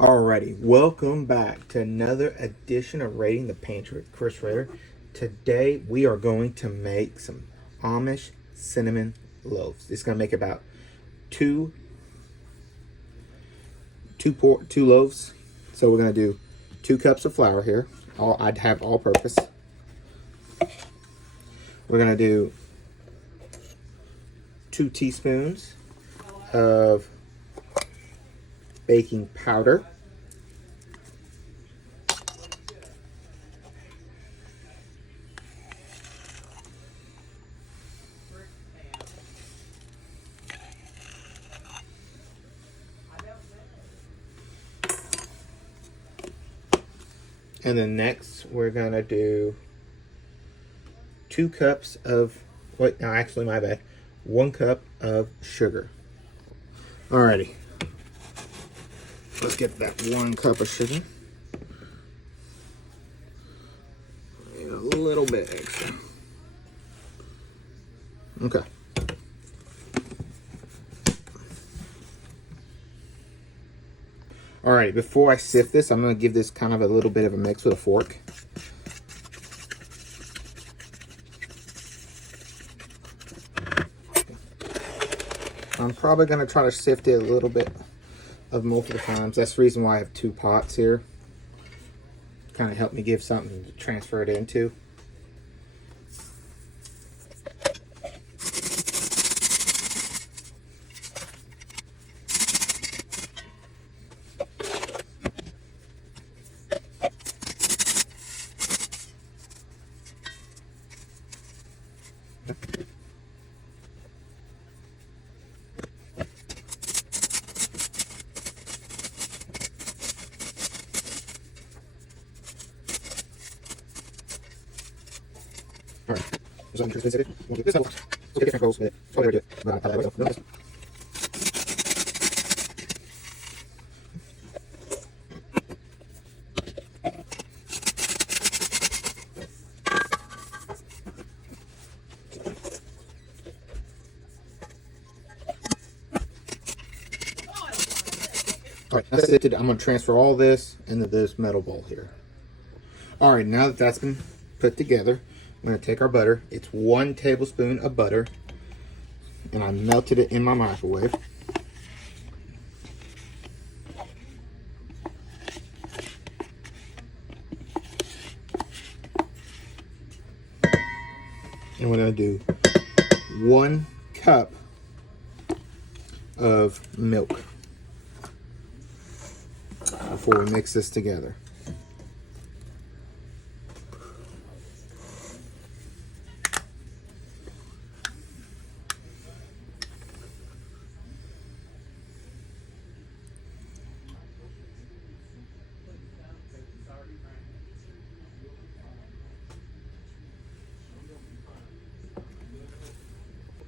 Alrighty, welcome back to another edition of Raiding the Pantry with Chris Rader. Today we are going to make some Amish cinnamon loaves. It's going to make about two loaves. So we're going to do 2 cups of flour here. I'd have all purpose. We're going to do 2 teaspoons of baking powder. And then next we're gonna do 2 cups of, wait, no, actually my bad, 1 cup of sugar. Alrighty, let's get that 1 cup of sugar. Need a little bit extra. Okay. Alright, before I sift this, I'm going to give this kind of a little bit of a mix with a fork. I'm probably going to try to sift it a little bit of multiple times. That's the reason why I have 2 pots here. Kind of help me give something to transfer it into. Alright, so I'm interested in we'll do this. We'll get different goals with it. That's what I do. Alright, that's it. I'm going to transfer all this into this metal bowl here. Alright, now that that's been put together, I'm going to take our butter. It's 1 tablespoon of butter, and I melted it in my microwave. And we're going to do 1 cup of milk before we mix this together.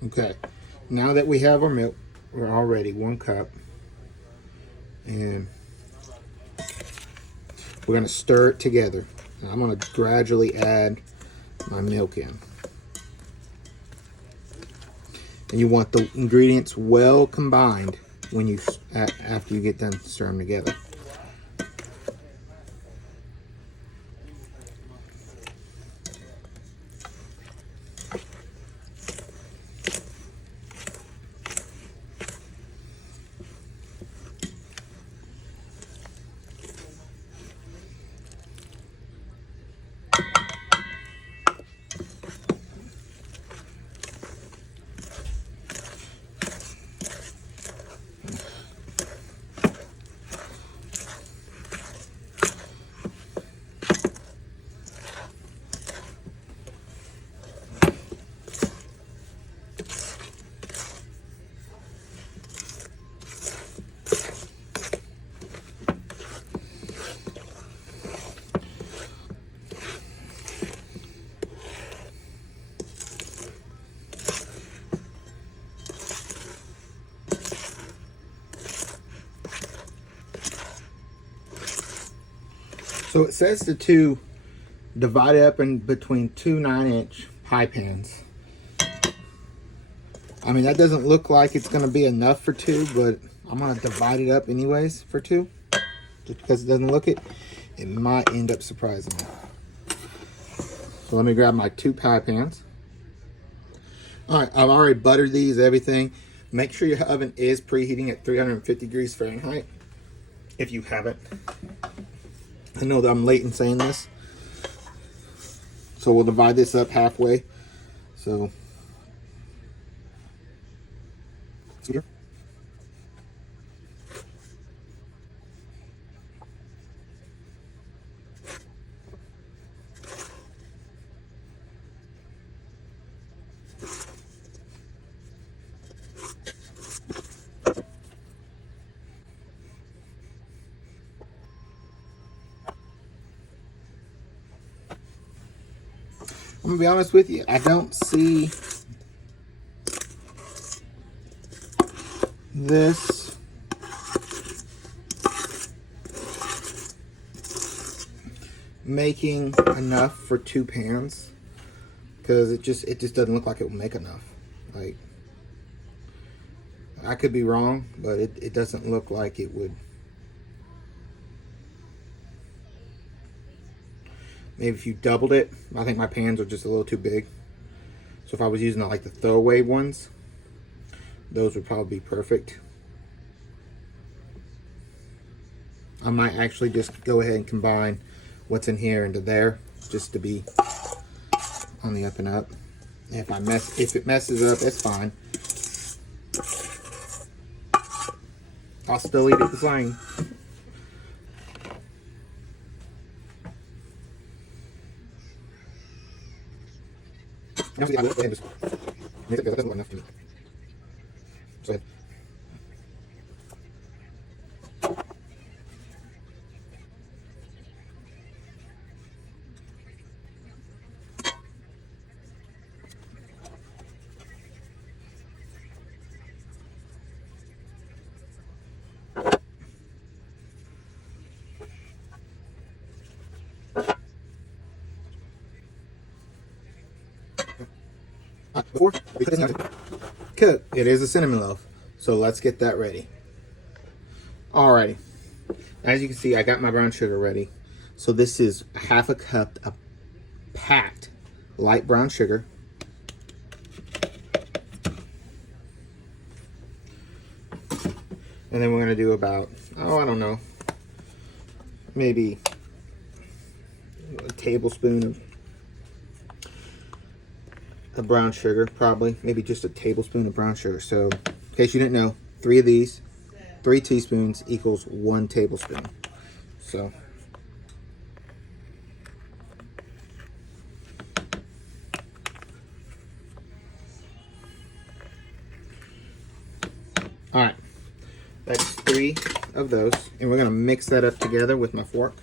Okay, now that we have our milk, we're all ready, 1 cup, and we're going to stir it together. And I'm going to gradually add my milk in. And you want the ingredients well combined when you after you get done stirring them together. So it says to divide it up in between 2 9-inch pie pans. I mean, that doesn't look like it's going to be enough for 2, but I'm going to divide it up anyways for 2. Just because it doesn't look it, it might end up surprising me. So let me grab my 2 pie pans. All right, I've already buttered these, everything. Make sure your oven is preheating at 350 degrees Fahrenheit if you haven't. I know that I'm late in saying this. So we'll divide this up halfway. So here. I'm gonna be honest with you, I don't see this making enough for 2 pans, because it just doesn't look like it will make enough. Like, I could be wrong, but it doesn't look like it would. Maybe if you doubled it, I think my pans are just a little too big. So if I was using like the throwaway ones, those would probably be perfect. I might actually just go ahead and combine what's in here into there, just to be on the up and up. If it messes up, it's fine. I'll still eat it the same. Now, see, I will go ahead and just mix it because that doesn't look enough to me. So ahead. Before we put this in, cook, it is a cinnamon loaf. So let's get that ready. Alrighty. As you can see, I got my brown sugar ready. So this is 1/2 cup of packed light brown sugar. And then we're gonna do about, I don't know, maybe a tablespoon of brown sugar, probably. Maybe just a tablespoon of brown sugar. So, in case you didn't know, 3 of these, 3 teaspoons equals 1 tablespoon. So, all right, that's 3 of those, and we're gonna mix that up together with my fork.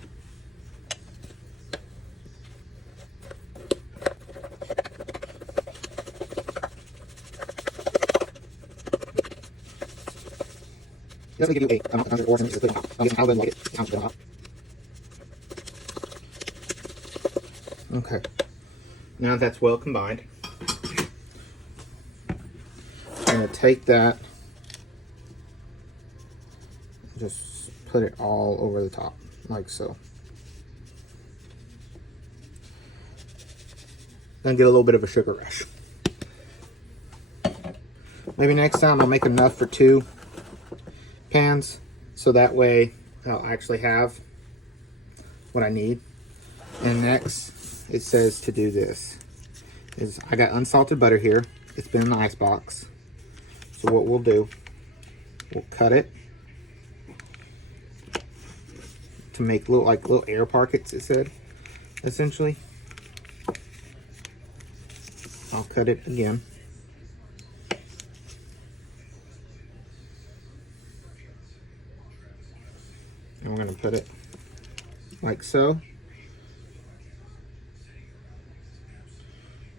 It doesn't give you a amount of or something to put on. I'll get how they like it. It sounds good out. Okay. Now that's well combined, I'm going to take that, just put it all over the top, like so. Then get a little bit of a sugar rush. Maybe next time I'll make enough for 2 pans, so that way I'll actually have what I need. And next it says to do this is, I got unsalted butter here. It's been in the ice box. So what we'll do, we'll cut it to make little air pockets, it said, essentially. I'll cut it again. And we're going to put it like so.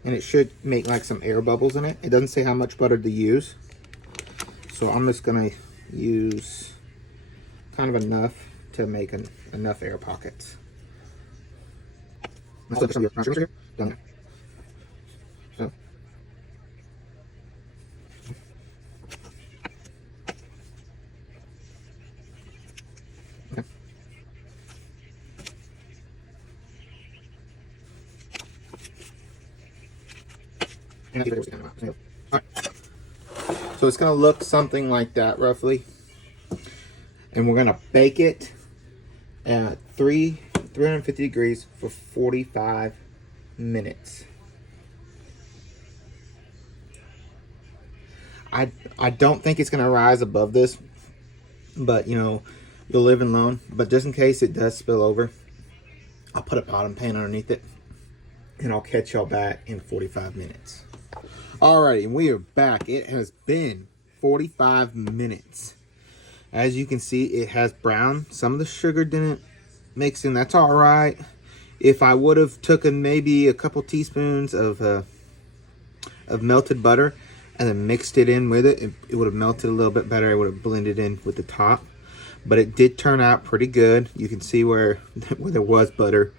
And it should make like some air bubbles in it. It doesn't say how much butter to use. So I'm just going to use kind of enough to make enough air pockets. Let's put some of your brown sugar down there. So. Okay. So it's gonna look something like that roughly. And we're gonna bake it at 350 degrees for 45 minutes. I don't think it's gonna rise above this, but you know, you'll live and learn. But just in case it does spill over, I'll put a potting pan underneath it, and I'll catch y'all back in 45 minutes. Alrighty, and we are back. It has been 45 minutes. As you can see, it has brown. Some of the sugar didn't mix in. That's all right. If I would have taken maybe a couple teaspoons of melted butter and then mixed it in with it, it would have melted a little bit better. It would have blended in with the top. But it did turn out pretty good. You can see where there was butter,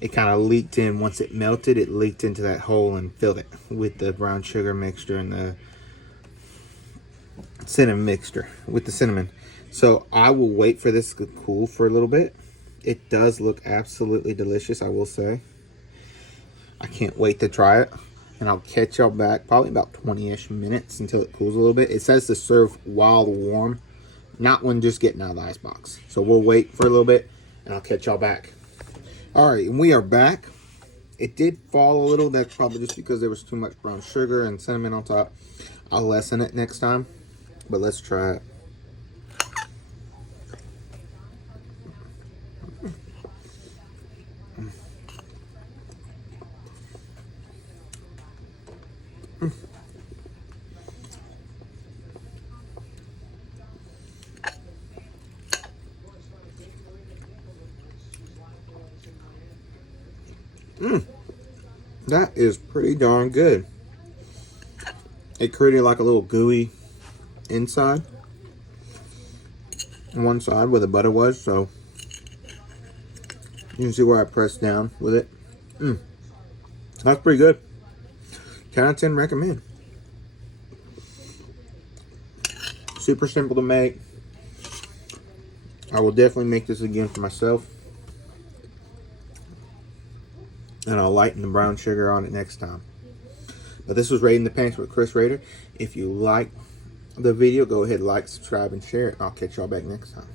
it kind of leaked in. Once it melted, it leaked into that hole and filled it with the brown sugar mixture and the cinnamon mixture with the cinnamon. So I will wait for this to cool for a little bit. It does look absolutely delicious, I will say. I can't wait to try it. And I'll catch y'all back probably about 20-ish minutes until it cools a little bit. It says to serve while warm, not when just getting out of the icebox. So we'll wait for a little bit and I'll catch y'all back. Alright, and we are back. It did fall a little. That's probably just because there was too much brown sugar and cinnamon on top. I'll lessen it next time. But let's try it. That is pretty darn good. It created like a little gooey inside on one side where the butter was, so you can see where I pressed down with it. That's pretty good. 10 out of 10 recommend. Super simple to make. I will definitely make this again for myself. And I'll lighten the brown sugar on it next time. But this was Raiding the Pants with Chris Raider. If you like the video, go ahead, like, subscribe, and share it. I'll catch y'all back next time.